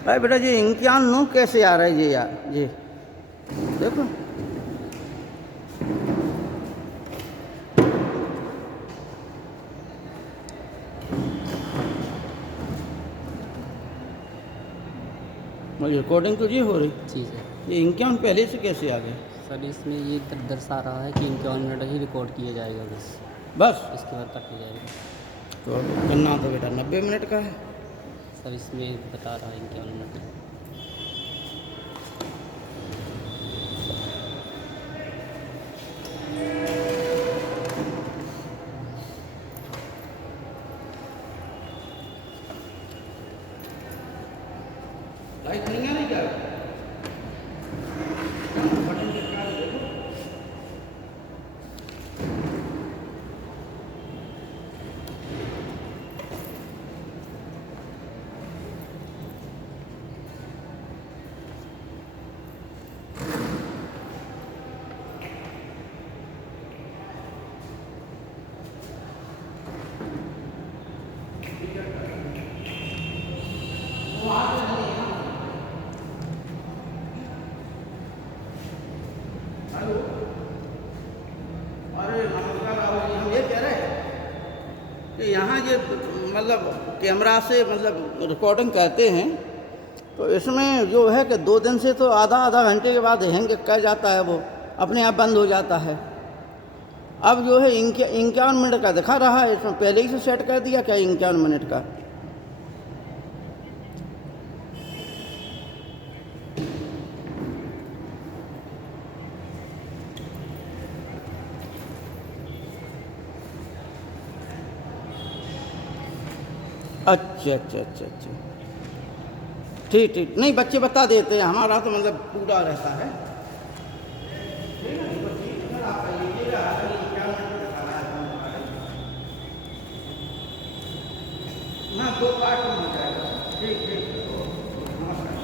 अरे बेटा जी इम्तिहान नू कैसे आ रहा है जी यार जी देखो। रिकॉर्डिंग तो जी हो रही। जी सर। ये इम्तिहान पहले से कैसे आ गए? सर इसमें ये दर्शा रहा है कि 51 मिनट ही रिकॉर्ड किया जाएगा बस, बस इसके बाद कट जाएगा। तो करना तो बेटा 90 मिनट का है। सर इसमें बता रहा है 51 मिनट। लाइट नहीं आ रही क्या? बटन चिपका के देखो। हेलो, अरे नमस्कार राहुल जी, हम ये कह रहे हैं कि यहाँ ये मतलब कैमरा से मतलब रिकॉर्डिंग करते हैं तो इसमें जो है कि 2 दिन से तो आधा आधा घंटे के बाद हैंग कर जाता है, वो अपने आप बंद हो जाता है। अब जो है 51 मिनट का दिखा रहा है, इसमें पहले ही से सेट कर दिया क्या 51 मिनट का? अच्छा अच्छा अच्छा अच्छा, ठीक ठीक, नहीं बच्चे बता देते हैं, हमारा तो मतलब पूरा रहता है। हाँ 2 पार्ट में हो जाएगा। ठीक ठीक, नमस्कार।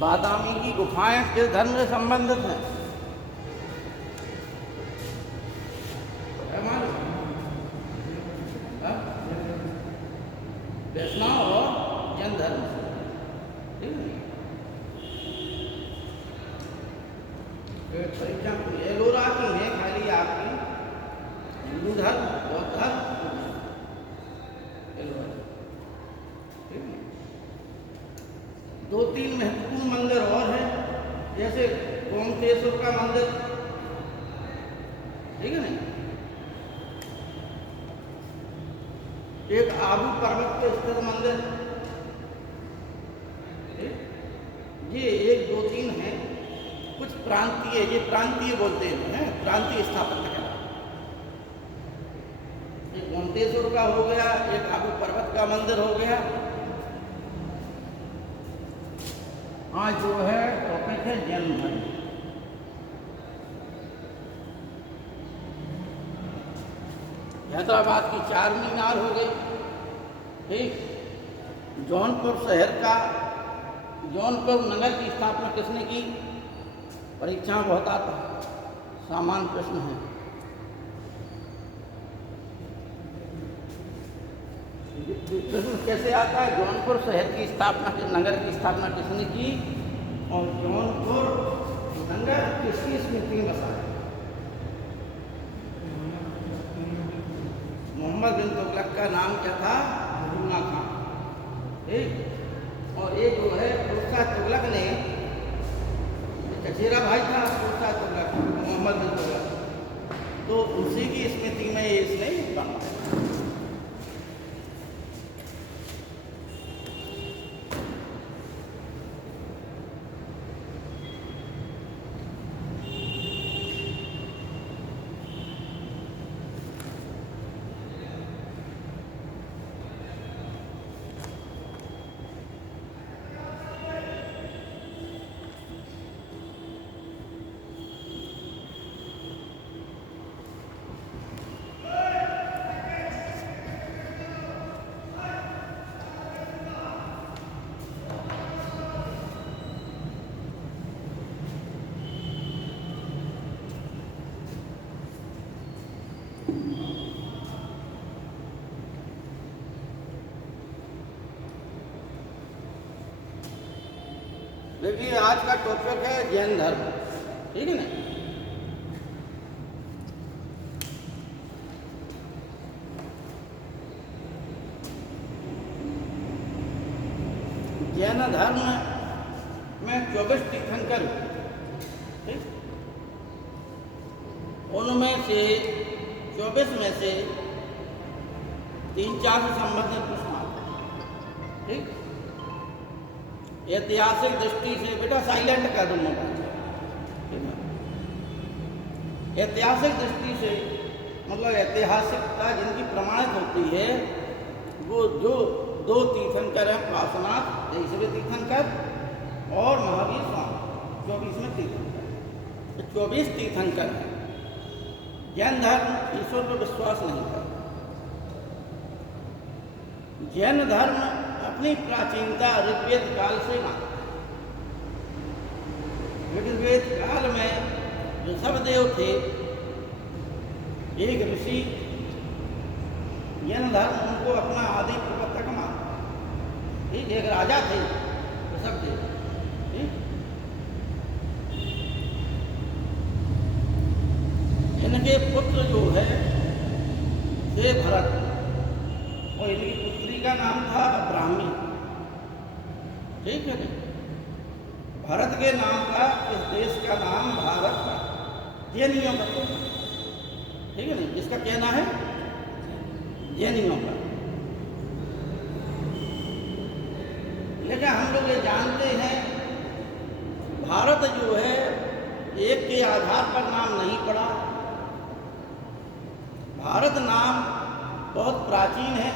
बादामी की गुफाएं किस धर्म से संबंधित हैं? वैष्णव और जैन धर्म से, ठीक है। परीक्षा एलोरा की है खाली आपकी, हिंदू धर्म, बौद्ध धर्म, एलोरा, ठीक है। 2-3 महत्वपूर्ण मंदिर और हैं, जैसे गोमतेश्वर का मंदिर, ठीक है ना। एक आबू पर्वत पर स्थित मंदिर, ये 1-2-3 हैं। कुछ प्रांतीय, ये प्रांतीय बोलते हैं, प्रांतीय स्थापत्य कला। एक गोमतेश्वर का हो गया, एक आबू पर्वत का मंदिर हो गया। आज जो है टॉपिक है जैन धर्म। हैदराबाद की 4 मीनार हो गई, ठीक। जौनपुर शहर का, जौनपुर नगर की स्थापना किसने की? परीक्षा में बहुत आता है, सामान्य प्रश्न है। प्रश्न कैसे आता है? जौनपुर शहर की स्थापना, नगर की स्थापना किसने की और जौनपुर नगर किसकी स्मृति में बसा है? मोहम्मद बिन तुगलक का नाम क्या था? जुमा खां, ठीक। और एक जो है उसका तुगलक ने चचेरा भाई देखिए आज का टॉपिक है जैन धर्म, ठीक है ना। जैन धर्म में 24 तीर्थंकर, ठीक, उनमें से 24 में से 3-4 से संबंधित प्रश्न आते हैं, ठीक। ऐतिहासिक दृष्टि से, बेटा साइलेंट कर दो मोबाइल, ठीक है। ऐतिहासिक दृष्टि से मतलब ऐतिहासिकता जिनकी प्रमाणित होती है वो जो 2 तीर्थंकर हैं, पार्श्वनाथ 23वें तीर्थंकर और महावीर स्वामी 24वें तीर्थंकर, 24 तीर्थंकर हैं। जैन धर्म ईश्वर पर विश्वास नहीं करता। जैन धर्म अपनी प्राचीनता ऋग्वेद काल से मानता है। ऋग्वेद काल में ऋषभदेव थे, एक ऋषि, जैन धर्म उनको अपना आदि प्रवर्तक मानता है, ठीक। एक राजा थे ऋषभदेव, ठीक। इनके पुत्र जो है थे भरत, और इनकी पुत्री का नाम था ब्राह्मी, ठीक है। भरत के नाम का इस देश का नाम भारत था, जैनियों का, ठीक है ना। इसका कहना है जैनियों का। लेकिन हम लोग ये जानते हैं भारत जो है एक के आधार पर नाम नहीं पड़ा। भारत नाम बहुत प्राचीन है।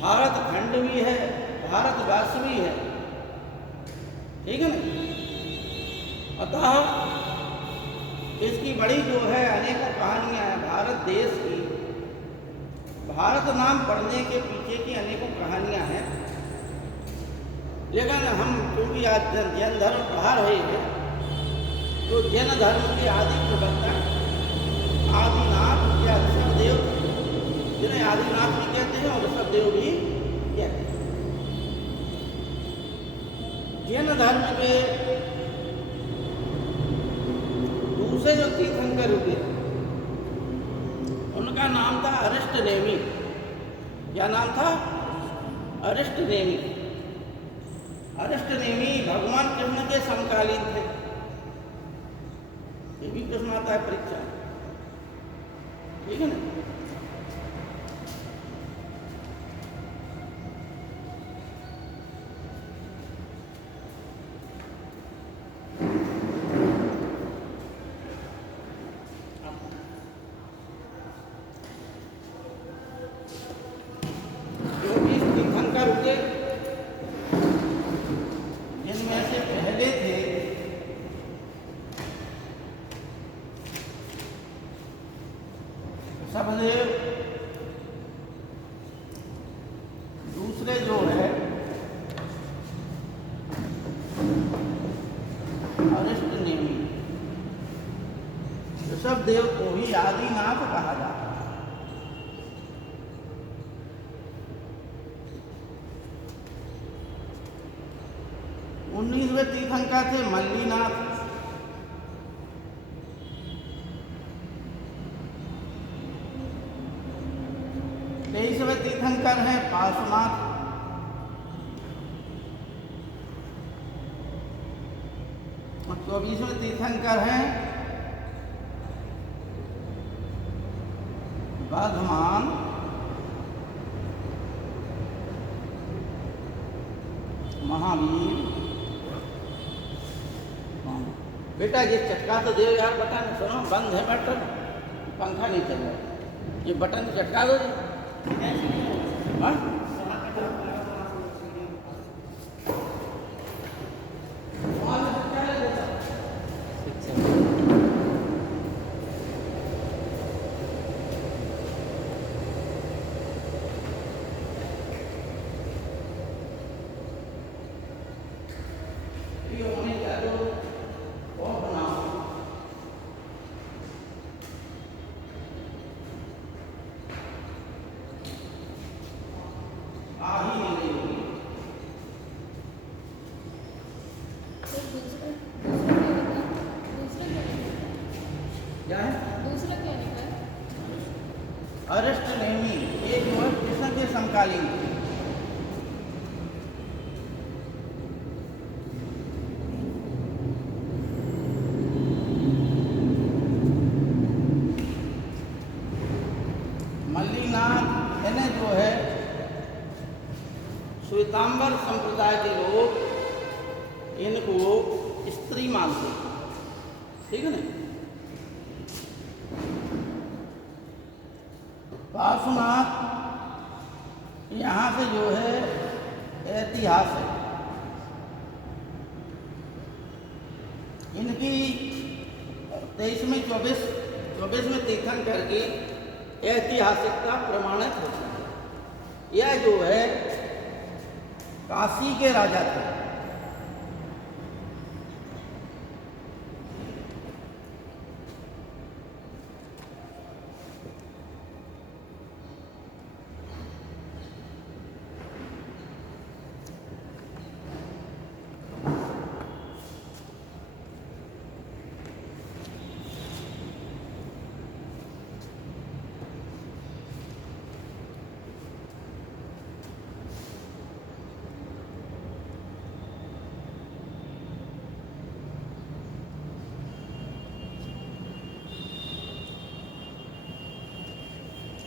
भारत खंड भी है, भारतवर्ष भी है, ठीक है ना। अतः इसकी बड़ी जो है अनेकों कहानियां हैं भारत देश की। भारत नाम पढ़ने के पीछे की अनेकों कहानियां हैं। लेकिन हम क्योंकि आज जैन धर्म पढ़ा रहे हैं तो जैन धर्म के आदि प्रवर्तक आदिनाथ या ऋषभदेव, जिन्हें आदिनाथ भी कहते हैं और ऋषभदेव भी कहते हैं। जैन धर्म के दूसरे जो तीर्थंकर हुए उनका नाम था अरिष्टनेमि। क्या नाम था? अरिष्टनेमि। अरिष्टनेमि भगवान कृष्ण के समकालीन थे। ये भी प्रश्न आता है परीक्षा, ठीक है ना। जिनमें से पहले थे ऋषभदेव, दूसरे जो है अरिष्टनेमि। ऋषभदेव को ही आदिनाथ कहा जाता है। उन्नीसवें तीर्थंकर थे मल्लीनाथ। तेईसवें तीर्थंकर हैं पार्श्वनाथ। और 24वें तीर्थंकर हैं वर्धमान महावीर। बेटा ये चटका तो दे यार, बटन सुनो, बंद है बटन, पंखा नहीं चल रहा, ये बटन चटका दो जी। हाँ? अरिष्ट नेमी, ये जो है कृष्ण के समकालीन थे। मल्लीनाथ इन्हें जो है श्वेतांबर संप्रदाय के लोग इनको स्त्री मानते हैं, ठीक है ना। पार्श्वनाथ यहाँ से जो है इतिहास है, इनकी 23 में 24 में तीर्थंकर की ऐतिहासिकता प्रमाणित होती है। यह जो है काशी के राजा थे।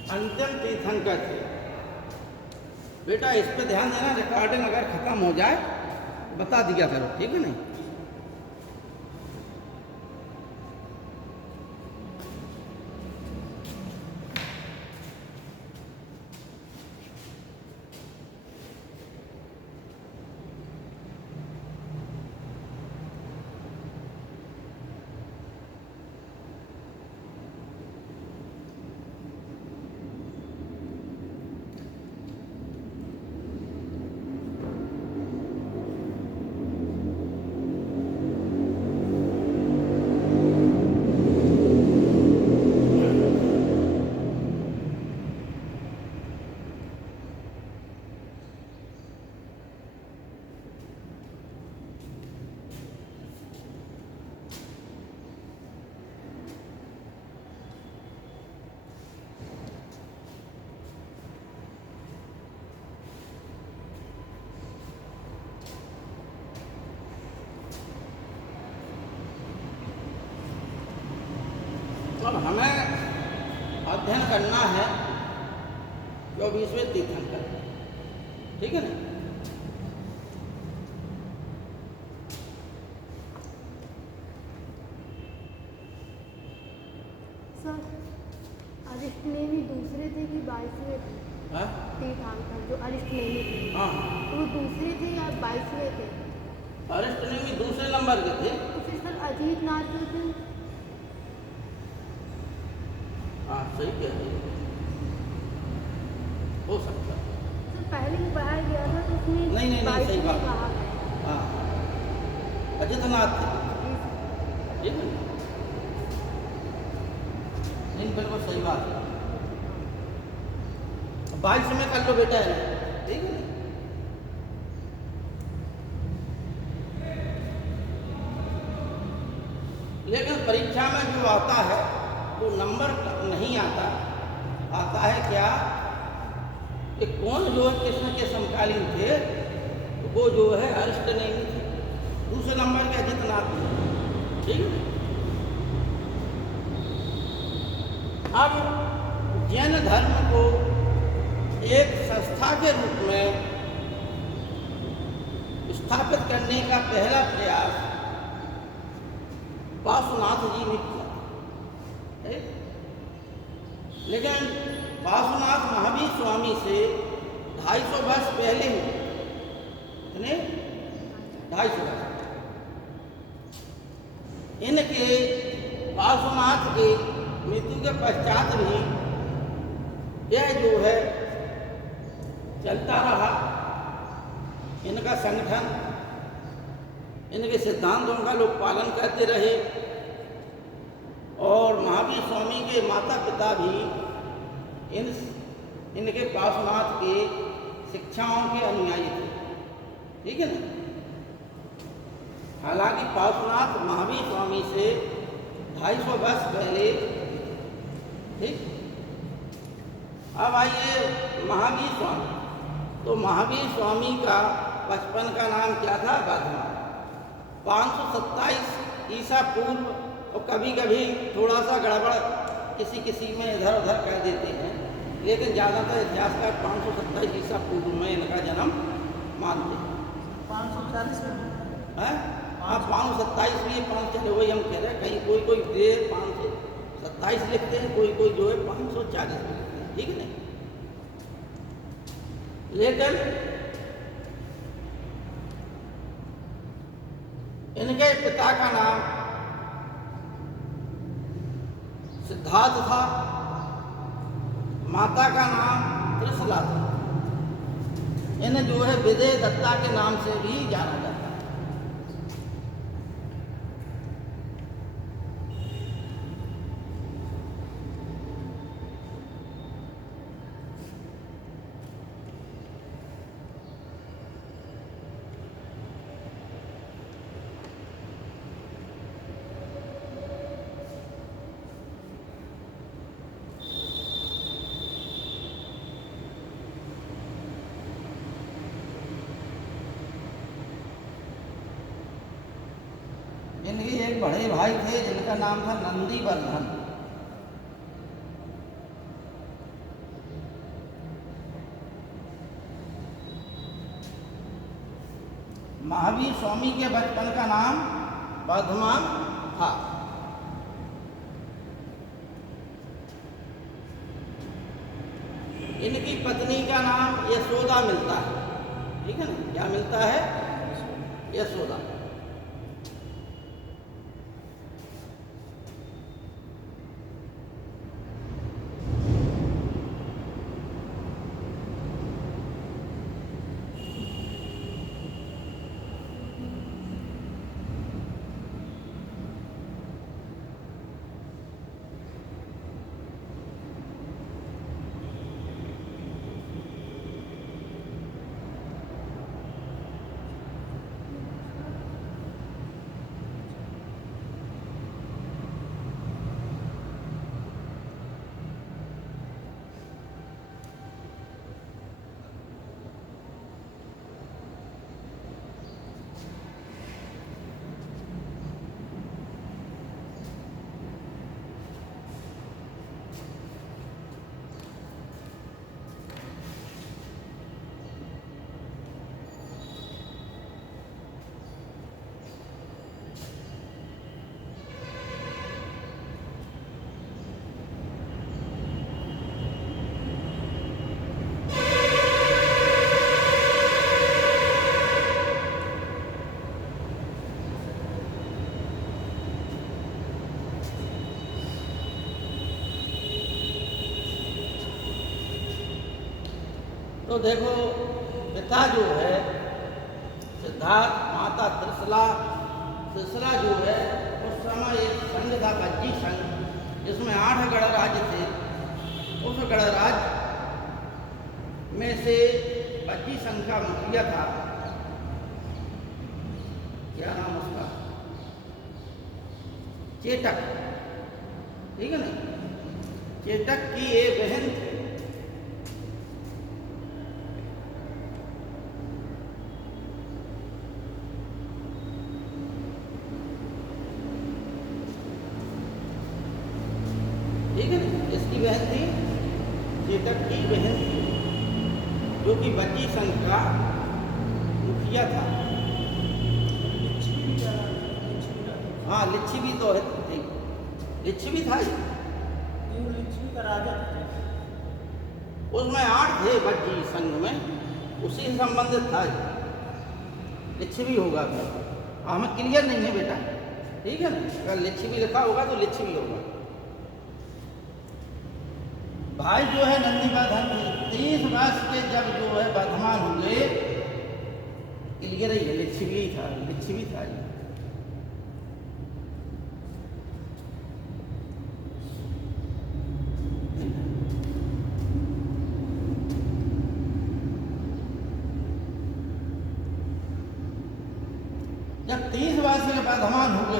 अंतिम तीर्थंकर थे। बेटा इस पे ध्यान देना, रिकॉर्डिंग अगर खत्म हो जाए बता दिया करो, ठीक है नहीं। अब हमें अध्ययन करना है 24वें तीर्थंकर, ठीक है ना। सर अरिष्ट नेमी दूसरे थे कि 22वें थे? तीर्थंकर जो अरिष्ट नेमी थे, हाँ, तो वो दूसरे थे या 22वें थे? अरिष्ट नेमी दूसरे नंबर के थे। तो फिर सर अजीत नाथ जो थे? हाँ सही कह रही है, हो सकता है। सर पहले भी पढ़ाया गया था तो उसमें नहीं, सही बात। कहा गया। हाँ अजितनाथ थे, ठीक है। नहीं बिल्कुल सही बात है। 22 में कर लो बेटा है ना, ठीक है। लेकिन परीक्षा में जो आता है वो नंबर नहीं आता, आता है क्या कि कौन जो है कृष्ण के समकालीन थे, तो वो जो है अरिष्ट नेमी थे, दूसरे नंबर के अजितनाथ थे, ठीक है। अब जैन धर्म को एक संस्था के रूप में स्थापित करने का पहला प्रयास पार्श्वनाथ जी ने किया, लेकिन पार्श्वनाथ महावीर स्वामी से 250 वर्ष पहले हुए, कितने 250 वर्ष। इनके पार्श्वनाथ के मृत्यु के पश्चात भी यह जो है चलता रहा, इनका संगठन, इनके सिद्धांतों का लोग पालन करते रहे। और महावीर स्वामी के माता पिता भी इनके पार्श्वनाथ के शिक्षाओं के अनुयायी थे, ठीक है ना। हालांकि पार्श्वनाथ महावीर स्वामी से 250 वर्ष पहले, ठीक, अब आइए महावीर स्वामी। तो महावीर स्वामी का बचपन का नाम क्या था? बधमान। 527 ईसा पूर्व, और कभी कभी थोड़ा सा गड़बड़ किसी में इधर उधर कर देते हैं, लेकिन ज़्यादातर इतिहासकार 527 ईसा पूर्व में इनका जन्म मानते हैं। 540 में है हाँ, 527 भी है, 540 वही हम कह रहे हैं। कहीं कोई देर 527 लिखते हैं, कोई जो है 540 में लिखते हैं, ठीक है नहीं। लेकिन इनके पिता का नाम सिद्धार्थ था, माता का नाम त्रिशला था। इन्हें जो है विजय दत्ता के नाम से भी जाना जाता है। इनके एक बड़े भाई थे जिनका नाम था नंदीवर्धन। महावीर स्वामी के बचपन का नाम बधमान था। इनकी पत्नी का नाम यशोदा मिलता है, ठीक है ना। क्या मिलता है? यशोदा। तो देखो, पिता जो है सिद्धार्थ, माता त्रिशला। त्रिशला जो है उस समय एक संघ था, बज्जी संघ, जिसमें 8 गणराज्य थे। उस गणराज्य में से बज्जी संघ का मुखिया था, क्या नाम उसका? चेटक, ठीक है ना। चेटक की एक बहन थी। ठीक है ना, इसकी बहन थी, चेतक की बहन थी, जो कि बज्जी संघ का मुखिया था। हाँ, लिच्छवी तो है, लिच्छवी था, लिच्छवी का राजा था। उसमें 8 थे बज्जी संघ में, उसी से संबंधित था। लिच्छवी होगा, हमें क्लियर नहीं है बेटा, ठीक है ना। अगर लिच्छवी लिखा होगा तो लिच्छवी होगा। भाई जो है नंदीवर्धन थे, 30 वर्ष के जब जो है बधमान हुए, क्लियर ही है, लिच्छवी ही था, लिच्छवी था ये। जब 30 वर्ष के बधमान हुए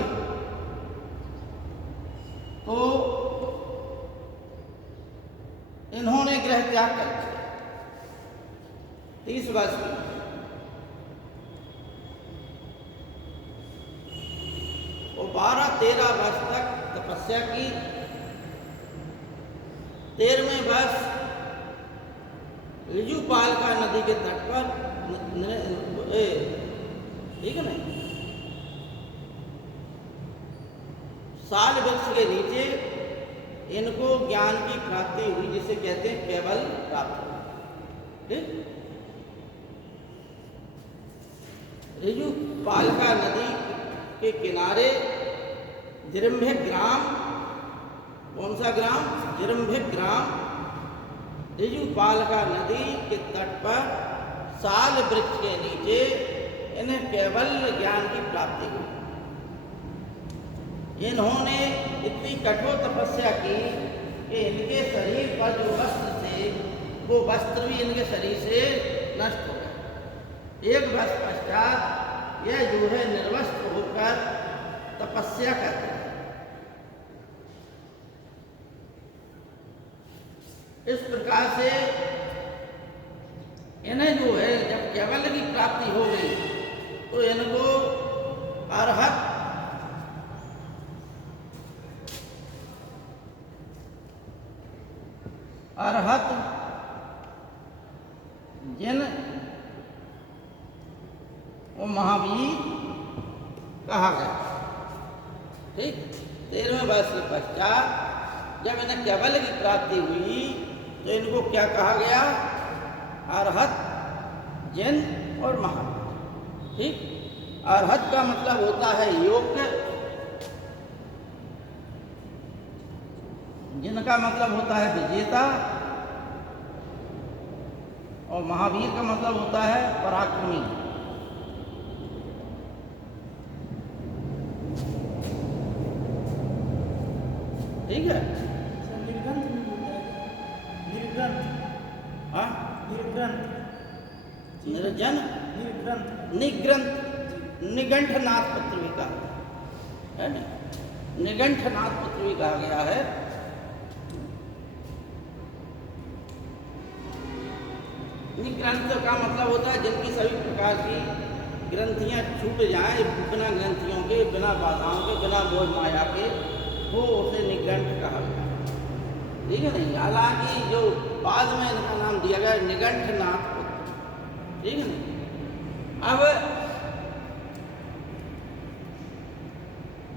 तो इन्होंने गृह देह त्याग कर 30 वर्ष की। वो 12-13 वर्ष तक तपस्या की। 13वें वर्ष ऋजुपालका नदी के तट पर ठीक है ना, साल वृक्ष के नीचे इनको ज्ञान की प्राप्ति हुई, जिसे कहते हैं केवल प्राप्त। ठीक, ऋजुपालका नदी के किनारे जिरम्भिक ग्राम, कौन सा ग्राम? जिरम्भिक ग्राम। ऋजुपालका नदी के तट पर साल वृक्ष के नीचे इन्हें केवल ज्ञान की प्राप्ति हुई। इन्होंने इतनी कठोर तपस्या की कि इनके शरीर पर जो वस्त्र थे वो वस्त्र भी इनके शरीर से नष्ट हो गए। एक वर्ष पश्चात यह जो है निर्वस्त्र होकर तपस्या करते हैं। इस प्रकार से इन्हें जो है जब केवल की प्राप्ति हो गई तो इनको अरहत जिन वो महावीर कहा गया। ठीक, 13वें वर्ष के पश्चात जब इन्हें केवल की प्राप्ति हुई तो इनको क्या कहा गया? अरहत, जिन और महावीर। ठीक, अरहत का मतलब होता है योग्य, जिनका मतलब होता है विजेता, और महावीर का मतलब होता है पराक्रमी। ठीक है, सर निर्ग्रंथ में बोलता है, निर्ग्रंथ। हाँ, निर्ग्रंथ, निर्जन, निर्ग्रंथ, निग्रंथ, निगंठनाथ पुत्र भी कहा है ना, निगंठनाथ पुत्र भी कहा गया है। निग्रंथ का मतलब होता है जिनकी सभी प्रकार की ग्रंथियां छूट जाएं, बिना ग्रंथियों के, बिना बाधाओं के, बिना मोह माया के, वो उसे निग्रंथ कहा गया। ठीक है नहीं, हालांकि जो बाद में इनका नाम दिया गया निगंठनाथ पुत्र। ठीक है नहीं, अब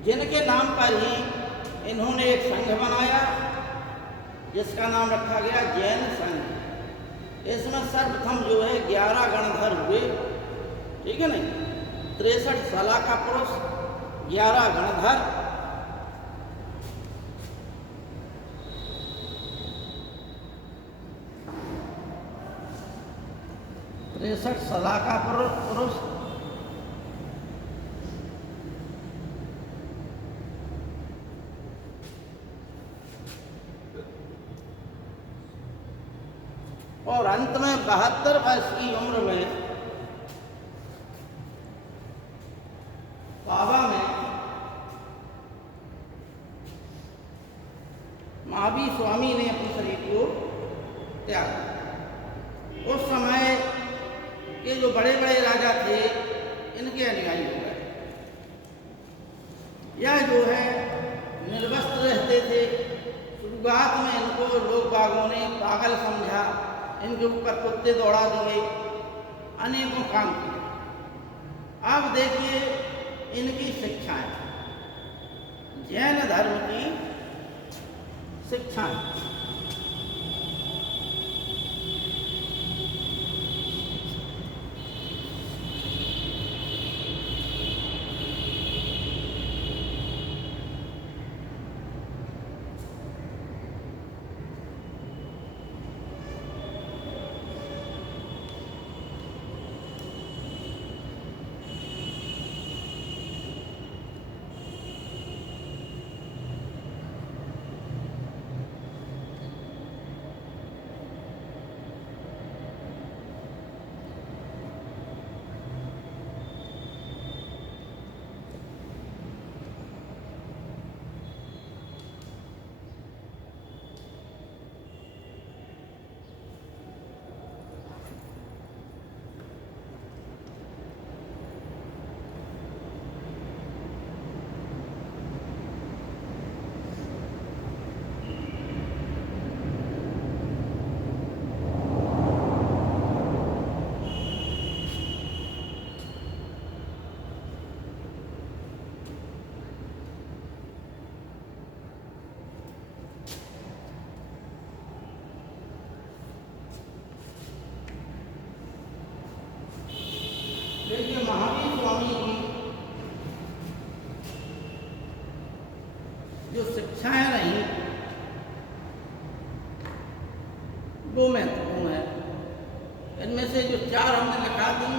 जिनके नाम पर ही इन्होंने एक संघ बनाया जिसका नाम रखा गया जैन संघ। इसमें सर्वप्रथम जो है 11 गणधर हुए। ठीक है नहीं, 63 सलाखा पुरुष, 11 गणधर। सलाखा पुरुष, और अंत में 72 वर्ष की उम्र में बाबा में महावीर स्वामी ने अपने शरीर को त्यागा। उस समय के जो बड़े बड़े राजा थे इनके अनुयायी हो गए। यह जो है निर्वस्त्र रहते थे। शुरुआत में इनको लोग बागों ने पागल समझा, इनके ऊपर कुत्ते दौड़ा दिए, अनेकों काम किए। अब देखिए इनकी शिक्षाएं, जैन धर्म की शिक्षाएं। वो महत्वपूर्ण है। इनमें से जो 4 हमने लिखा दी,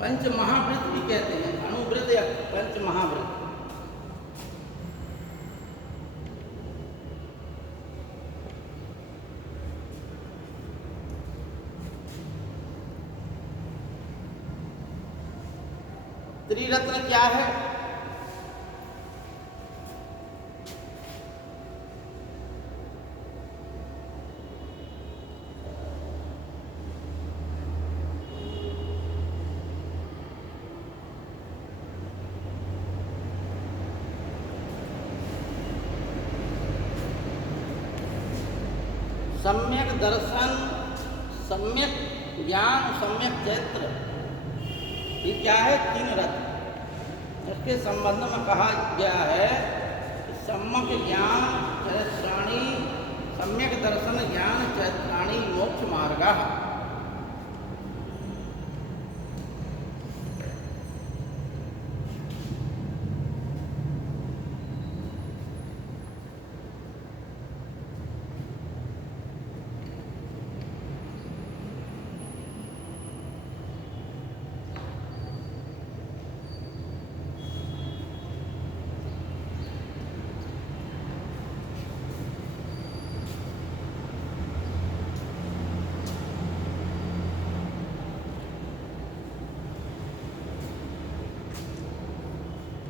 पंच महाव्रत भी कहते हैं, अणुव्रत या पंच महाव्रत। त्रिरत्न क्या है? सम्यक दर्शन, सम्यक ज्ञान, सम्यक चैत्र, ये क्या है? 3 रत्न। इसके संबंध में कहा गया है कि सम्यक ज्ञान चैत्राणी, सम्यक दर्शन ज्ञान चैत्राणी मोक्ष मार्गा।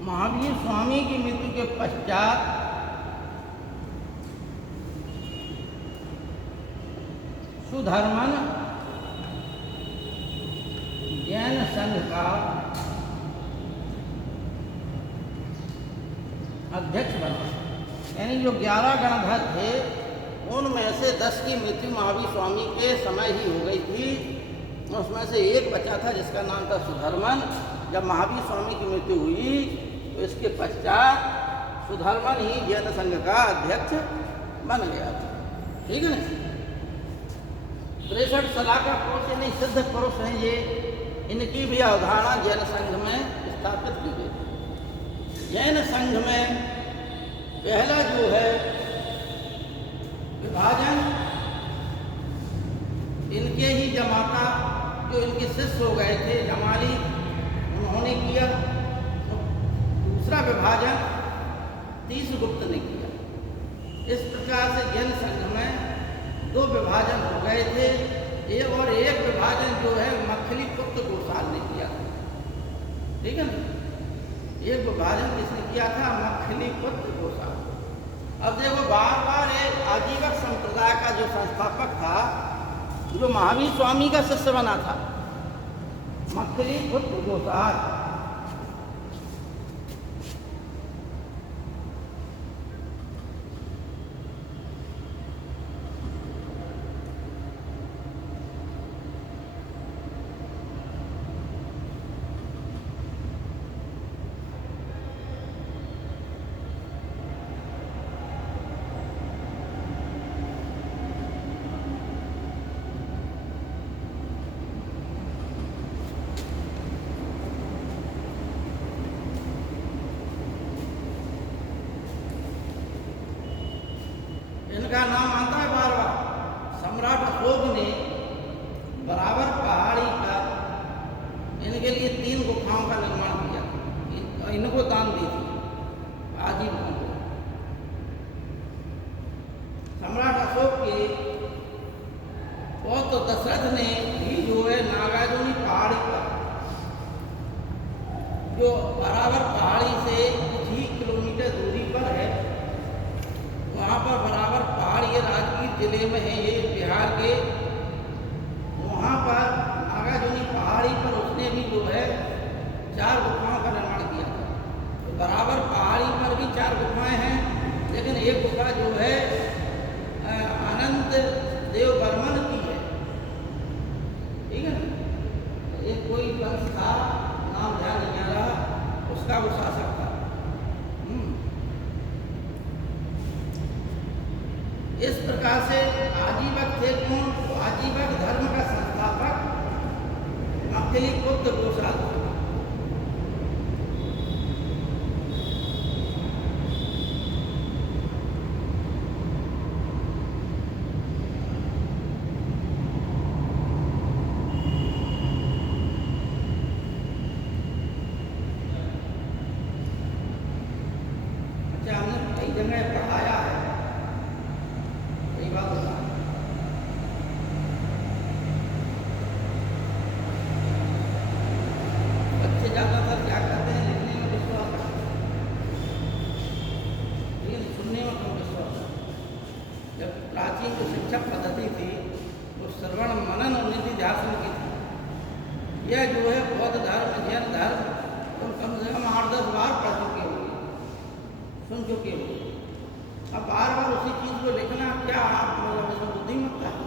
महावीर स्वामी की मृत्यु के पश्चात सुधर्मन जैन संघ का अध्यक्ष बना। यानी जो 11 गणधर थे उनमें से 10 की मृत्यु महावीर स्वामी के समय ही हो गई थी। उसमें से एक बचा था जिसका नाम था सुधर्मन। जब महावीर स्वामी की मृत्यु हुई तो इसके पश्चात सुधर्मन ही जैन संघ का अध्यक्ष बन गया था। ठीक है ना? 63 सलाह का पुरुष यानी सिद्ध पुरुष हैं ये, इनकी भी अवधारणा जैन संघ में स्थापित की गई। जैन संघ में पहला जो है विभाजन, इनके ही जमाता जो इनके शिष्य हो गए थे जमाली, उन्होंने किया। दूसरा विभाजन तीसगुप्त ने किया। इस प्रकार से जैन संघ में 2 विभाजन हो गए थे। और एक विभाजन जो है मखली पुत्र गोसाल ने किया था। ठीक है ना? एक विभाजन किसने किया था? मखली पुत्र गोसाल। अब देखो बार बार एक आजीवक संप्रदाय का जो संस्थापक था, जो महावीर स्वामी का शिष्य बना था, मखली पुत्र गोसाल। इनका नाम आता है बार बार। सम्राट अशोक ने बराबर पहाड़ी का इनके लिए 3 गुफाओं का निर्माण किया, इनको दान दी थी आजीवन को। सम्राट अशोक के और तो दशरथ ने भी जो है नागार्जुनी पहाड़ी पर, जो बराबर पहाड़ी से कुछ ही किलोमीटर दूरी पर है, वहाँ पर बराबर पहाड़, ये राजगीर जिले में है, ये बिहार के, वहाँ पर नागार्जुनी पहाड़ी पर उसने भी जो है 4 गुफाओं का निर्माण किया था। तो बराबर पहाड़ी पर भी 4 गुफाएं हैं, लेकिन एक गुफा जो है अनंत देव बर्मन की है। ठीक है ना? एक कोई वंश था, नाम ध्यान नहीं आ रहा, उसका वो शासक था। इस प्रकार से आजीवक थे कौन? तो आजीवक धर्म का संस्थापक मखली पुत्र गोसाल। जगह पढ़ाया है, यही बात होता है। बच्चे ज़्यादातर क्या करते हैं, लिखने में विश्वास रखते हैं, लेकिन सुनने में कम विश्वास रखते हैं। जब प्राचीन जो शिक्षा पद्धति थी वो श्रवण मनन और निधिध्यासन की थी। यह जो है बौद्ध धर्म, जैन धर्म तुम कम से कम 8-10 बार पढ़ चुके हो, सुन चुके हो। अब बार बार उसी चीज़ को लिखना क्या आप मतलब इसमें बुद्धिमत्ता है?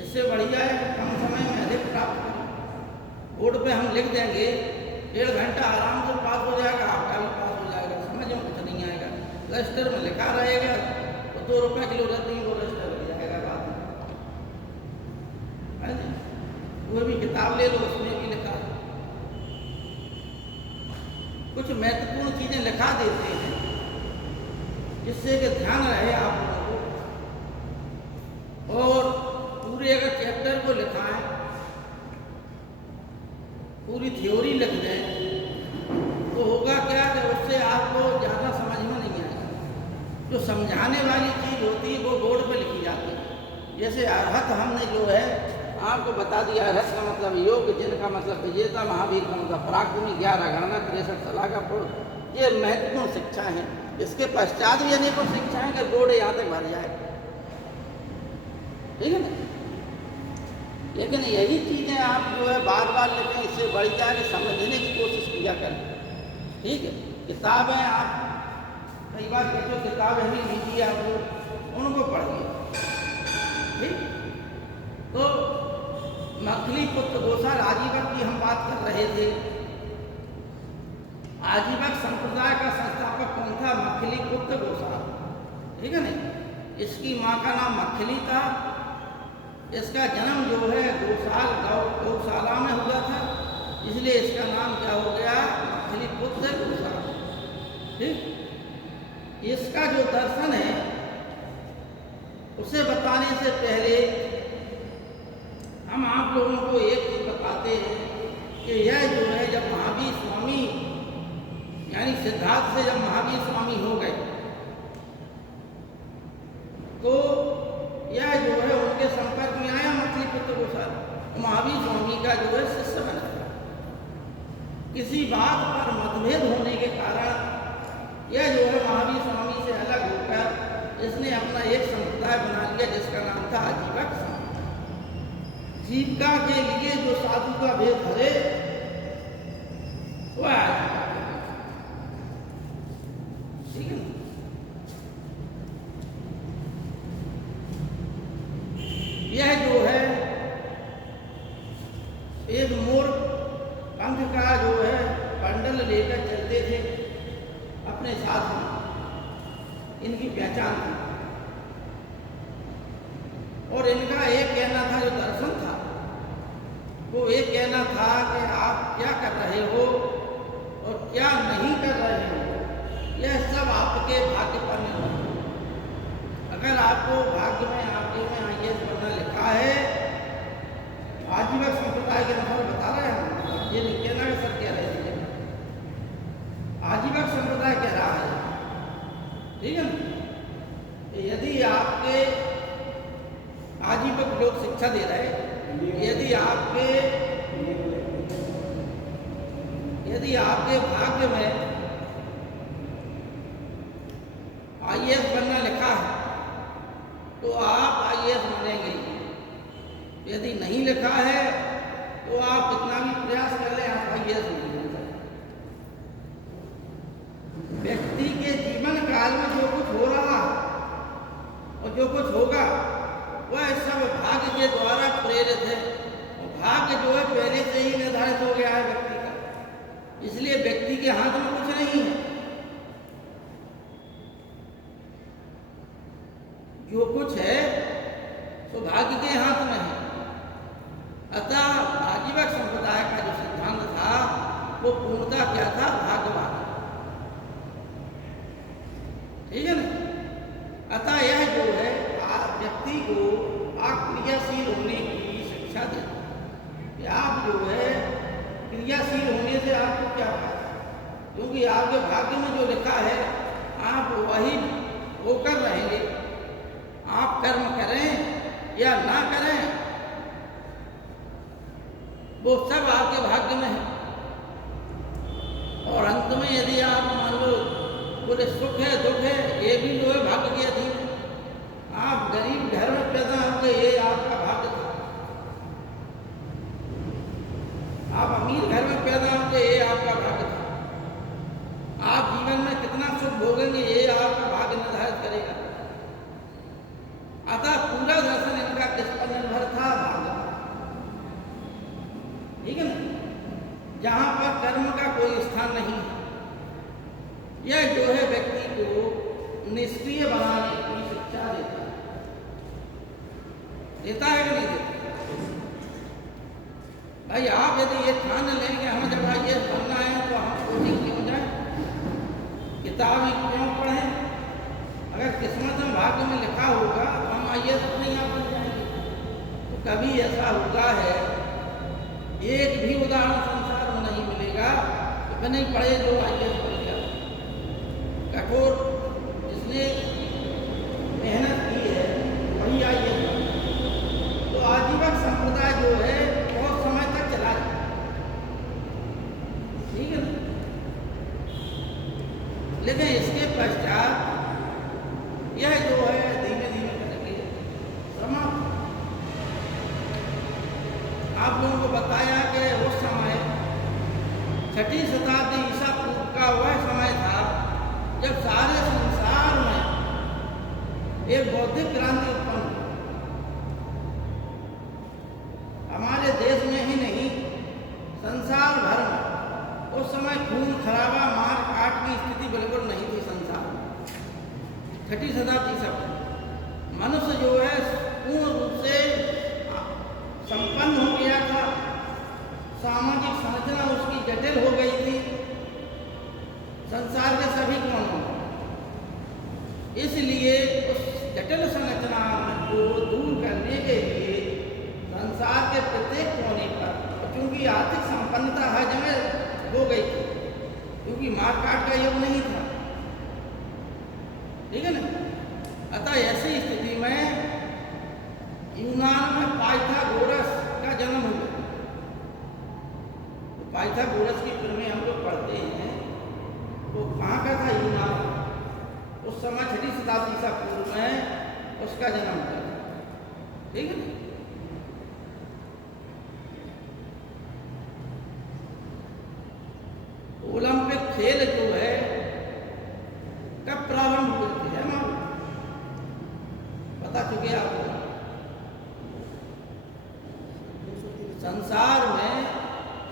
इससे बढ़िया है कि कम समय में अधिक प्राप्त करें। बोर्ड पे हम लिख देंगे, 1.5 घंटा आराम से पास हो जाएगा, आपका भी पास हो जाएगा, समझ में कुछ नहीं आएगा। रजिस्टर में लिखा रहेगा तो 2 रुपये किलो रद्दी वो रजिस्टर लग जाएगा बाद में, है ना? वो भी किताब ले लो, उसमें भी लिखा है। कुछ महत्वपूर्ण चीज़ें लिखा देते हैं जिससे कि ध्यान रहे आप लोगों को। और पूरे अगर चैप्टर को लिखा है, पूरी थ्योरी लिख दें तो होगा क्या कि उससे आपको ज़्यादा समझ में नहीं आएगा। जो समझाने वाली चीज़ होती है वो बोर्ड पे लिखी जाती है। जैसे अरहत हमने जो है आपको बता दिया, अरहत का मतलब योग, जिनका मतलब विजेता, महावीर का मतलब पराक्रमी, 11 गणना, 63 सलाह का पुरुष। ये महत्वपूर्ण शिक्षा है। इसके पश्चात भी अनेकों शिक्षाएं कि बोर्ड यहाँ तक भर जाए, ठीक है ना? लेकिन यही चीज़ें आप जो है बार बार लिखें, इससे बढ़ जाए समझने की कोशिश किया करें, ठीक है? किताबें आप कई बार जो किताबें ही लीजिए आप लोग, उनको पढ़िए, ठीक? तो मखली पुत्र गोसाल आजीवक की हम बात कर रहे थे। आजीवक संप्रदाय का संस्थापक कौन था? मखली पुत्र गोसाल, ठीक है ना? इसकी माँ का नाम मखली था। इसका जन्म जो है गोसाल गौशाला में हुआ था, इसलिए इसका नाम क्या हो गया? मखली पुत्र गोसाल, ठीक? इसका जो दर्शन है उसे बताने से पहले हम आप लोगों को एक चीज बताते हैं कि यह जो है जब महावीर स्वामी यानी सिद्धार्थ से जब महावीर स्वामी हो गए तो यह जो है उनके संपर्क में आया मछली पुत्र गोसाल, महावीर स्वामी का जो है शिष्य बना। किसी बात पर मतभेद होने के कारण यह जो है महावीर स्वामी से अलग होकर इसने अपना एक संप्रदाय बना लिया जिसका नाम था आजीवक संप्रदाय। जीविका के लिए जो साधु का भेद धरे वह आजीवक, ठीक है ना? यह जो है एक मोर पंख का जो है बंडल लेकर चलते थे अपने साथ में, इनकी पहचान थी। और इनका एक कहना था, जो दर्शन था वो एक कहना था कि आप क्या कर रहे हो और क्या नहीं कर रहे हो, यह सब आपके भाग्य पर निर्भर है। अगर आपको भाग्य में आपके में IAS बनना लिखा है, आजीवक संप्रदाय के अनुसार बता रहे हैं, ये नहीं कहना कि सब कह रहे थे, आजीवक संप्रदाय कह रहा है, ठीक है ना? यदि आपके आजीवक लोग शिक्षा दे रहे, यदि आपके भाग्य में IAS बनना लिखा है तो आप IAS बनेंगे। यदि नहीं लिखा है तो आप कितना भी प्रयास कर लें, आप IAS नहीं बन सकते। व्यक्ति के जीवन काल में जो कुछ हो रहा और जो कुछ होगा वह सब भाग्य के द्वारा प्रेरित है। और भाग्य जो है पहले से ही निर्धारित हो गया है व्यक्ति का, इसलिए व्यक्ति के हाथ में कुछ नहीं है। जो कुछ है तो भाग्य के हाथ में है। अतः आजीवक संप्रदाय का जो सिद्धांत था वो पूर्णतः क्या था? भाग्यवान, ठीक है ना? अतः यह जो है व्यक्ति को क्रियाशील होने की शिक्षा देता है। आप जो है क्रियाशील होने क्योंकि आपके भाग्य में जो लिखा है आप वही होकर रहेंगे। आप कर्म करें या ना करें, वो सब आपके भाग्य में है। और अंत में यदि आप मान लो बोले सुख है दुख है, ये भी जो है भाग्य के अधीन है। आप गरीब घर में पैदा होंगे, ये आपका भाग्य था। आप अमीर घर में पैदा होंगे, ये आपका भाग्य था। आप जीवन में कितना सुख भोगेंगे, ये आपका भाग्य निर्धारित करेगा। अतः पूरा दर्शन इनका किस पर निर्भर था? भाग्य। ठीक है ना? जहां पर कर्म का कोई स्थान नहीं है, यह जो है व्यक्ति को निष्क्रिय बनाने की शिक्षा देता है। देता है कि नहीं देता? भाई आप यदि ये ठान लें कि हमें जब IAS बनना है तो हम कोचिंग क्यों जाए, किताब क्यों पढ़ें? अगर किस्मत में भाग्य में लिखा होगा तो हम IAS अपने यहाँ बन जाएंगे। तो कभी ऐसा होता है, एक भी उदाहरण संसार में नहीं मिलेगा तो नहीं पढ़े जो IAS बन गया। कठोर जिसने मेहनत की है वही IAS बन गया। तो आजीवन संप्रदाय जो है बहुत समय तक चला जाए, ठीक है ना? लेकिन इसके पश्चात यह जो है धीमे धीमे करके समाप्त। आप लोगों को बताया कि उस समय 6ठी शताब्दी ईसा पूर्व का वह समय था जब सारे संसार में एक बौद्धिक क्रांति उत्पन्न हुई। हमारे देश में ही नहीं, संसार भर में उस समय खून खराबा मार काट की स्थिति बिल्कुल नहीं थी संसार में। 6ठी शताब्दी सब मनुष्य जो है पूर्ण रूप से संपन्न हो गया था। सामाजिक संरचना उसकी जटिल हो गई थी संसार के सभी कोनों में। इसलिए उस जटिल संरचना को दूर करने के लिए संसार के प्रत्येक कोने पर, क्योंकि आर्थिक संपन्नता हर जगह हो गई थी, क्योंकि मारकाट का युग नहीं था, ठीक है ना? अतः ऐसी स्थिति में यूनान में पाइथागोरस का जन्म हुआ। तो पाइथागोरस की फिल्में हम लोग पढ़ते हैं, वो कहाँ का था? यूनान। उस समय 6ठी शताब्दी ईसा पूर्व में उसका जन्म हुआ, ठीक है ना? ओलंपिक खेल जो है कब प्रारंभ हुए थे, है मालूम? बता चुके आपको। संसार में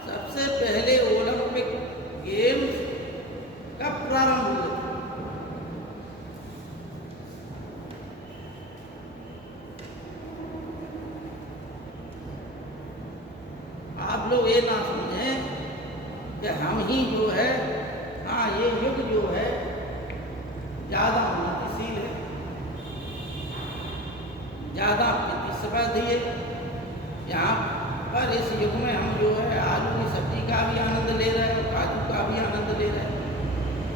सबसे पहले ओलंपिक गेम्स कब प्रारंभ हुए थे? आप लोग ये ना समझें कि हम ही जो है, हाँ ये युग जो है ज़्यादा उन्नतिशील है, ज़्यादा प्रतिस्पर्धी है। यहाँ पर इस युग में हम जो है आलू की सब्जी का भी आनंद ले रहे हैं, काजू का भी आनंद ले रहे हैं,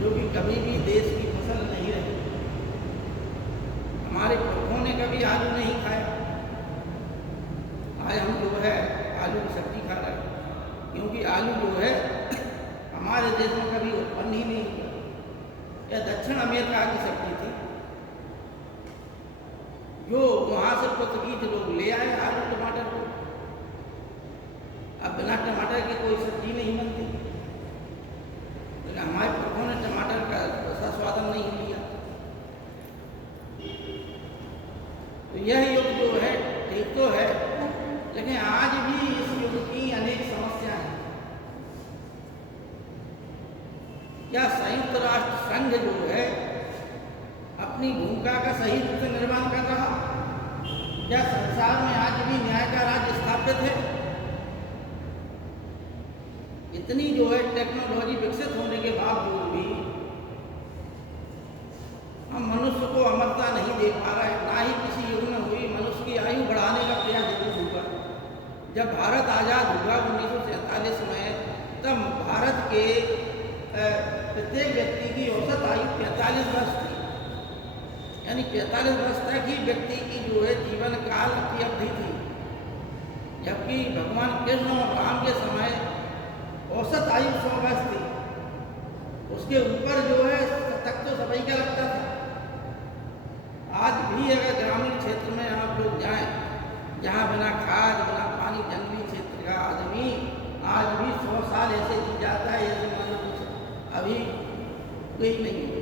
जो कि कभी भी देश की फसल नहीं रही। हमारे पुरखों ने कभी आलू नहीं खाया, आज हम जो है आलू की सब्जी खा रहे हैं, क्योंकि आलू जो है हमारे देश में कभी उत्पन्न ही नहीं हुआ। यह दक्षिण अमेरिका की सब्जी थी, जो वहाँ से पुर्तगीज लोग ले आए आलू टमाटर को। अब बिना टमाटर की कोई सब्जी नहीं बनती, लेकिन हमारे पुरखों ने टमाटर का ऐसा स्वादन नहीं लिया। तो यह युग जो है ठीक तो है, लेकिन आज भी इस युग की अनेक समस्याएं हैं। क्या संयुक्त राष्ट्र संघ जो है अपनी भूमिका का सही रूप से निर्माण कर रहा? क्या संसार में आज भी न्याय का राज्य स्थापित है? इतनी जो है टेक्नोलॉजी विकसित होने के बावजूद भी हम मनुष्य को अमरता नहीं दे पा रहे, ना ही किसी युग में हुई। मनुष्य की आयु बढ़ाने का प्रयास जरूर हुआ। जब भारत आज़ाद हुआ 1947 में, तब भारत के प्रत्येक व्यक्ति की औसत आयु 45 वर्ष थी, यानी 45 वर्ष तक ही व्यक्ति की जो है जीवन काल की अवधि थी, जबकि भगवान कृष्ण और राम के समय औसत आयु 100 वर्ष थी। उसके ऊपर जो है तक तो सभी का लगता था। आज भी अगर ग्रामीण क्षेत्र में आप लोग जाएं, जहाँ बिना खाद बिना पानी जंगली क्षेत्र का आदमी आज भी 100 साल ऐसे जी जाता है जैसे मान लो कुछ अभी कोई नहीं है।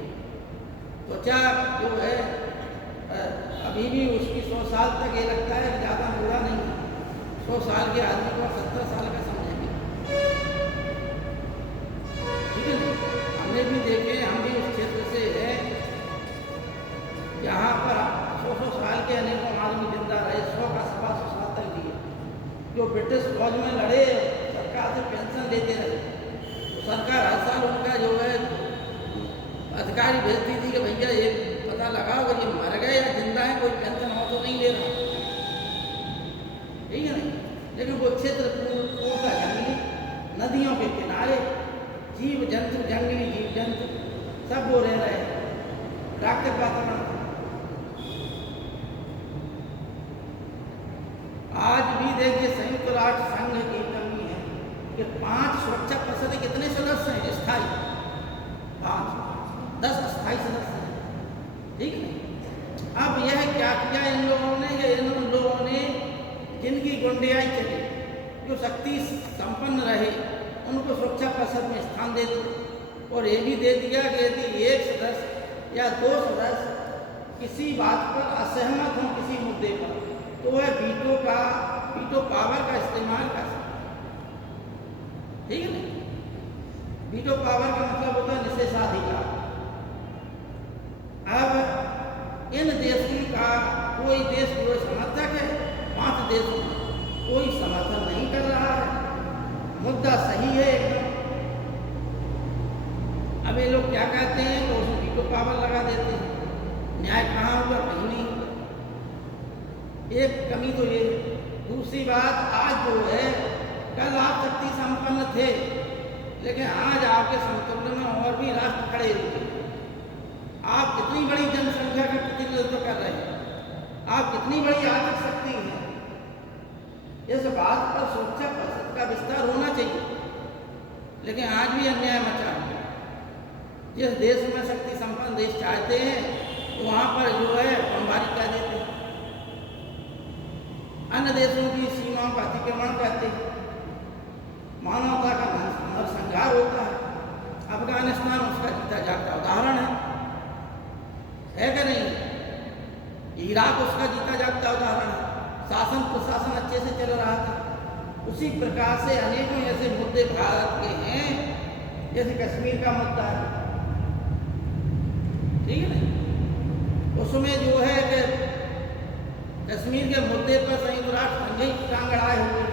त्वचा जो है अभी भी उसकी 100 साल तक ये लगता है कि ज़्यादा बूढ़ा नहीं है। 100 साल के आदमी को 70 साल का समझेंगे, ठीक है ना। हमने भी देखे, हम भी उस क्षेत्र से हैं जहाँ पर 100 साल के अनेकों आदमी जिंदा रहे, 100 का 125 साल तक जिए। जो ब्रिटिश फौज में लड़े, सरकार से पेंशन लेते रहे, तो सरकार हर साल उनका जो है अधिकारी भेजती थी कि भैया ये पता लगाओ अगर ये मर गए या जिंदा है, कोई पेंशन हो तो नहीं ले रहा, ठीक है नहीं। लेकिन वो क्षेत्र पूरा जंगली, नदियों के किनारे जीव जंतु, जंगली जीव जंतु सब वो रह रहे हैं, प्राकृतिक वातावरण। आज भी देखिए संयुक्त राष्ट्र संघ की कमी है कि 5 सुरक्षा परिषद कितने सदस्य हैं स्थायी, 5, 10 अस्थायी सदस्य हैं, ठीक है। अब यह क्या किया इन लोगों ने, इन लोगों ने जिनकी गुंडियाई चली, जो शक्ति संपन्न रहे, उनको सुरक्षा परिषद में स्थान दे दिया। और ये भी दे दिया कि यदि एक सदस्य या 2 सदस्य किसी बात पर असहमत हों किसी मुद्दे पर, तो वह वीटो पावर का इस्तेमाल कर सकता है, ठीक है ना। वीटो पावर का मतलब होता है निषेधाधिकार। अब इन देशों का कोई देश जो समर्थक है, 5 देशों में कोई समर्थन नहीं कर रहा है, मुद्दा सही है एकदम। अब ये लोग क्या कहते हैं तो उसमें वीटो पावर लगा देते हैं। न्याय कहाँ होगा, कहीं नहीं होगा। एक कमी तो ये। दूसरी बात, आज जो है, कल आप शक्ति संपन्न थे, लेकिन आज आपके समतुल्य में और भी राष्ट्र खड़े हुए। आप कितनी बड़ी जनसंख्या का प्रतिनिधित्व कर रहे हैं, आप कितनी बड़ी आर्थिक शक्ति हैं, इस बात पर सुरक्षा परिषद का विस्तार होना चाहिए। लेकिन आज भी अन्याय मचा है। जिस देश में शक्ति संपन्न देश चाहते हैं, वहाँ पर जो है बमबारी कर देते हैं, अन्य देशों की सीमाओं का अतिक्रमण करते हैं, मानवता का नरसंहार होता है। अफगानिस्तान उसका जीता जागता उदाहरण है कि नहीं। इराक उसका जीता जागता उदाहरण है। शासन प्रशासन अच्छे से चल रहा था। उसी प्रकार से अनेकों ऐसे मुद्दे भारत के हैं, जैसे कश्मीर का मुद्दा है, ठीक है ना। उसमें जो है कि कश्मीर के मुद्दे पर संयुक्त राष्ट्र संघ ही टांग अड़ाए हुए।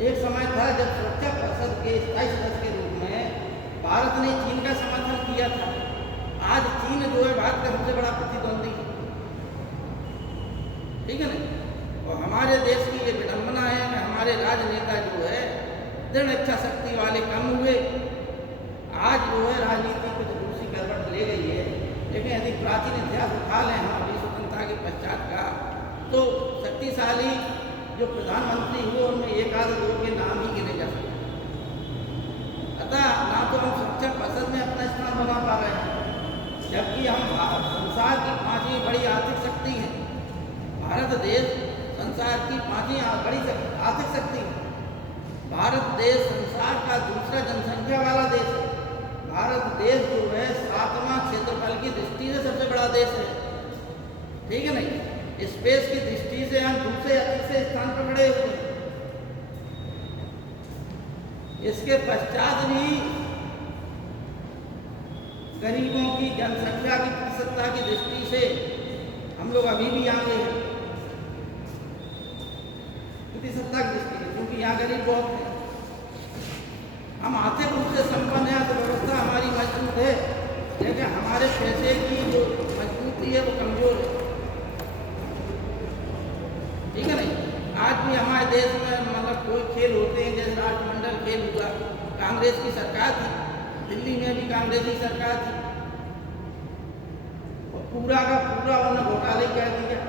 एक समय था जब सुरक्षा परिषद के स्थायी सदस्य के रूप में भारत ने चीन का समर्थन किया था। आज चीन जो है भारत का सबसे बड़ा प्रतिद्वंदी है, ठीक है ना। और हमारे देश की ये विडंबना है कि हमारे राजनेता जो है दृढ़ इच्छा शक्ति वाले कम हुए। आज जो है राजनीति कुछ दूसरी गड़बड़ ले गई है। लेकिन यदि प्राचीन इतिहास उठा लें हम अभी स्वतंत्रता के पश्चात का, तो शक्तिशाली जो प्रधानमंत्री हुए उनमें 1-2 के नाम ही गिने जा सकते। अतः ना तो हम सुरक्षा परिषद में अपना स्थान बना पा रहे हैं, जबकि हम संसार की 5वीं बड़ी आर्थिक शक्ति हैं। भारत देश संसार की 5वीं बड़ी आर्थिक शक्ति है। भारत देश संसार का दूसरा जनसंख्या वाला देश है। भारत देश जो है 7वां क्षेत्रफल की दृष्टि से सबसे बड़ा देश है, ठीक है नहीं। स्पेस की दृष्टि से हम दूसरे तीसरे स्थान पर खड़े हुए हैं। इसके पश्चात भी गरीबों की जनसंख्या की प्रतिशतता की दृष्टि से हम लोग अभी भी आगे हैं, प्रतिशतता की दृष्टि से, क्योंकि यहाँ गरीब बहुत हैं। हम आर्थिक रूप से संपन्न हैं, तो व्यवस्था हमारी मजबूत है, लेकिन हमारे पैसे की जो मजबूती है वो कमजोर है, ठीक है नहीं। आज भी हमारे देश में मतलब कोई खेल होते हैं, जैसे राष्ट्रमंडल खेल हुआ, कांग्रेस की सरकार थी, दिल्ली में भी कांग्रेसी सरकार थी, और पूरा का पूरा उन्होंने घोटाले कह दिया।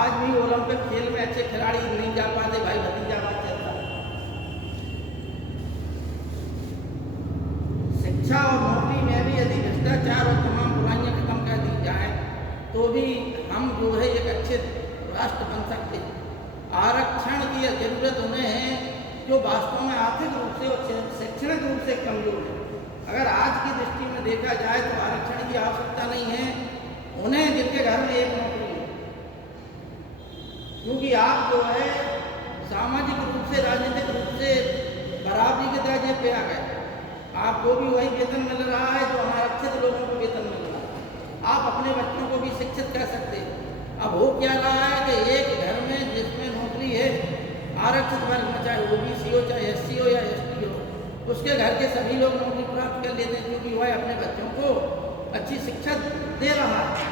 आज भी ओलंपिक खेल में अच्छे खिलाड़ी नहीं जा पाते, भाई भतीजावाद चलता है। शिक्षा और नौकरी में भी यदि भ्रष्टाचार और तमाम बुराइयां खत्म कर दी जाए तो भी हम जो है एक अच्छे राष्ट्र बन सकते हैं। आरक्षण की जरूरत उन्हें है जो वास्तव में आर्थिक रूप से और शैक्षणिक रूप से कमजोर है। अगर आज की दृष्टि में देखा जाए तो आरक्षण की आवश्यकता नहीं है उन्हें जिनके घर में एक नौकरी है, क्योंकि आप जो है सामाजिक रूप से राजनीतिक रूप से बराबरी के दर्जे पे आ गए। आपको भी वही वेतन मिल रहा है जो अनारक्षित लोगों को वेतन मिल रहा है। आप अपने बच्चों को भी शिक्षित कर सकते हैं। अब हो क्या रहा है कि एक घर में जिसमें नौकरी है आरक्षित वर्ग में, चाहे ओबीसी हो, चाहे एससी हो या एसटी हो, उसके घर के सभी लोग नौकरी प्राप्त कर लेते हैं, क्योंकि वह अपने बच्चों को अच्छी शिक्षा दे रहा है।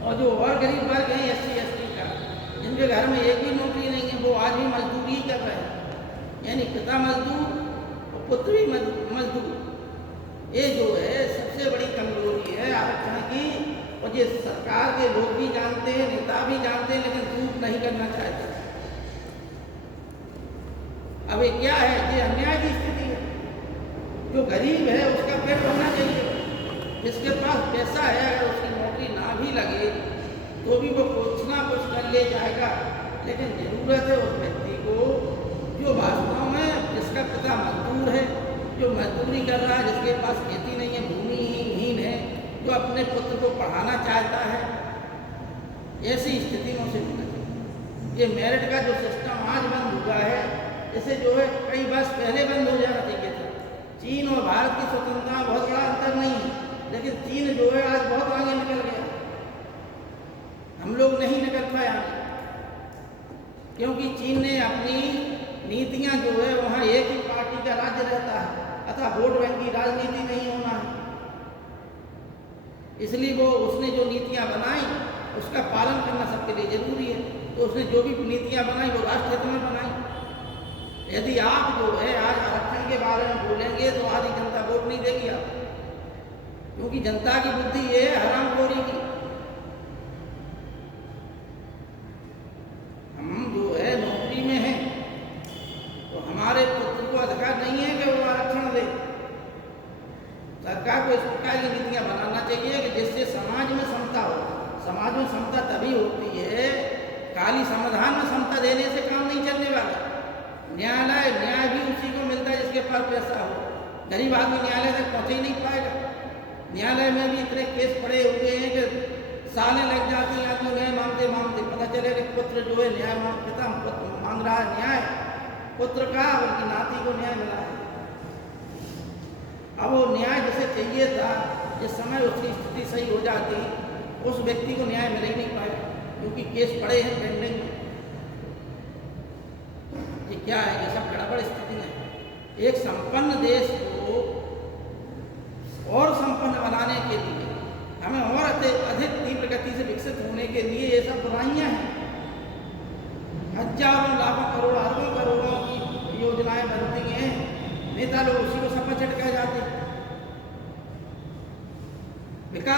और जो और गरीब वर्ग हैं एससी एसटी का, जिनके घर में एक भी नौकरी नहीं है, वो आज भी मजदूरी ही कर रहे हैं, यानी पिता मजदूर और पुत्र भी मजदूर। ये जो है सबसे बड़ी कमजोरी है आरक्षण की, और ये सरकार के लोग भी जानते हैं, नेता भी जानते हैं, लेकिन दूर नहीं करना चाहते। अब ये क्या है, ये अन्याय की स्थिति है। जो गरीब है उसका पेट भरना चाहिए, जिसके पास पैसा है अगर उसकी नौकरी ना भी लगे तो भी वो कुछ ना कुछ कर ले जाएगा। लेकिन जरूरत है उस व्यक्ति को जो वास्तव में जिसका पिता मजदूर है, जो मजदूरी कर रहा है, जिसके पास खेती नहीं है, भूमिहीन है, जो अपने पुत्र को पढ़ाना चाहता है, ऐसी स्थिति में उसे मिलना चाहिए। ये मेरिट का जो सिस्टम आज बंद हुआ है, इसे जो है कई वर्ष पहले बंद हो जाना चाहिए था। चीन और भारत की स्वतंत्रता में बहुत बड़ा अंतर नहीं है, लेकिन चीन जो है आज बहुत आगे निकल गया, हम लोग नहीं निकल पाए आगे, क्योंकि चीन ने अपनी नीतियां जो है वहाँ एक ही पार्टी का राज्य रहता है, अतः वोट बैंक की राजनीति नहीं होना है। इसलिए वो उसने जो नीतियां बनाई उसका पालन करना सबके लिए जरूरी है। तो उसने जो भी नीतियां बनाई वो राष्ट्र हित में बनाई। यदि आप जो है आज आरक्षण के बारे में बोलेंगे तो आधी जनता वोट नहीं देगी आप, क्योंकि जनता की बुद्धि ये है हरामखोरी की। हम जो है नौकरी में हैं तो हमारे पुत्र को अधिकार नहीं है कि वो आरक्षण दे। सरकार को इस प्रकार की नीतियां बनाना चाहिए कि जिससे समाज में समता हो। समाज में समता तभी होती है, खाली संविधान में समता देने से काम नहीं चलने वाला। न्याय भी उसी को मिलता है जिसके पास पैसा हो। गरीब आदमी न्यायालय तक पहुँच ही नहीं पाएगा। न्यायालय में भी इतने केस पड़े हुए हैं कि सालें लग जाती हैं आदमी न्याय मांगते पता चले कि पुत्र जो है न्याय पिता मांग रहा है न्याय, पुत्र का उनकी नाती को न्याय मिला है। अब वो न्याय जिसे चाहिए था, जिस समय उसकी स्थिति सही हो जाती, उस व्यक्ति को न्याय मिल ही नहीं पाएगा, क्योंकि केस पड़े हैं पेंडिंग में। ये क्या है, ये सब गड़बड़ स्थिति है। एक संपन्न देश को और संपन्न बनाने के लिए, हमें और अधिक तीव्र गति से विकसित होने के लिए ये सब बुराइयां हैं। हजारों लाखों करोड़ों अरबों करोड़ों की योजनाएं बनती हैं, नेता लोग उसी को सपा चटका जाते हैं। विकास